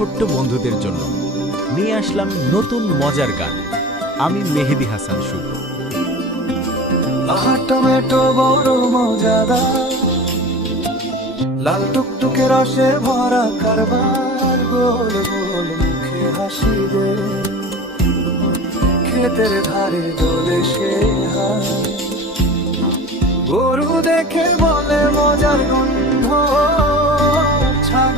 ছোট্ট বন্ধুদের জন্য নিয়ে আসলাম নতুন মজার গান। আমি মেহেদি হাসান শুভ। টমেটো বড় মজাদার, লাল টুকটুকে রসে ভরা কারবার, গোল গোল মুখে হাসি দে। ক্ষেতের ধারে দোলে সে গরু দেখে বলে মজার গন্ধ।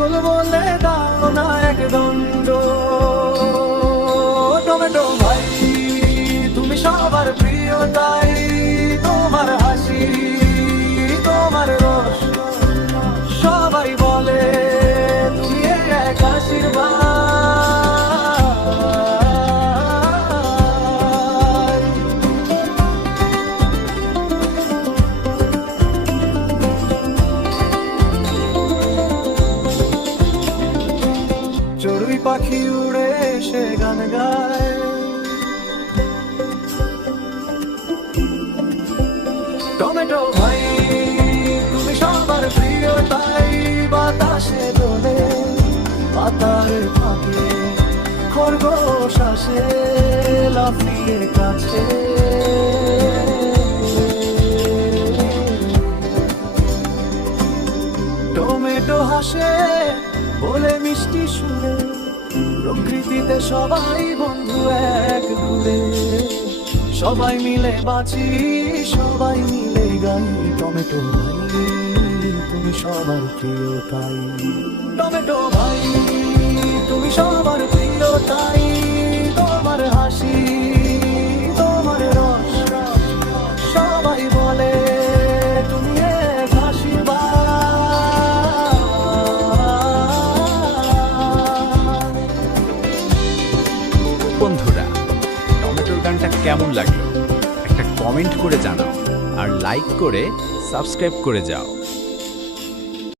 ছাগল বলে দাও না এক দণ্ড। টমেটো ভাই, তুমি সবার প্রিয় তাই তোমার হাসি, তোমার রস সবাই বলে, তুমি এক আশীর্বাদ। পাখি উড়ে এসে গান গায়। টমেটো ভাই, তুমি সবার প্রিয়, তাই বাতাসে দোলে পাতার ফাঁকে খরগোশ আসে লাফিয়ে কাছে। টমেটো হাসে বলে মিষ্টি সুরে প্রকৃতিতে সবাই বন্ধু এক ঘুরে সবাই মিলে বাঁচি, সবাই মিলে গাই। টমেটো তুমি সবার প্রিয় তাই। টমেটো ভাই, তুমি সবার প্রিয় তাই। টমেটোর কেমন লাগল? একটা কমেন্ট করে জানাও আর লাইক করে সাবস্ক্রাইব করে যাও।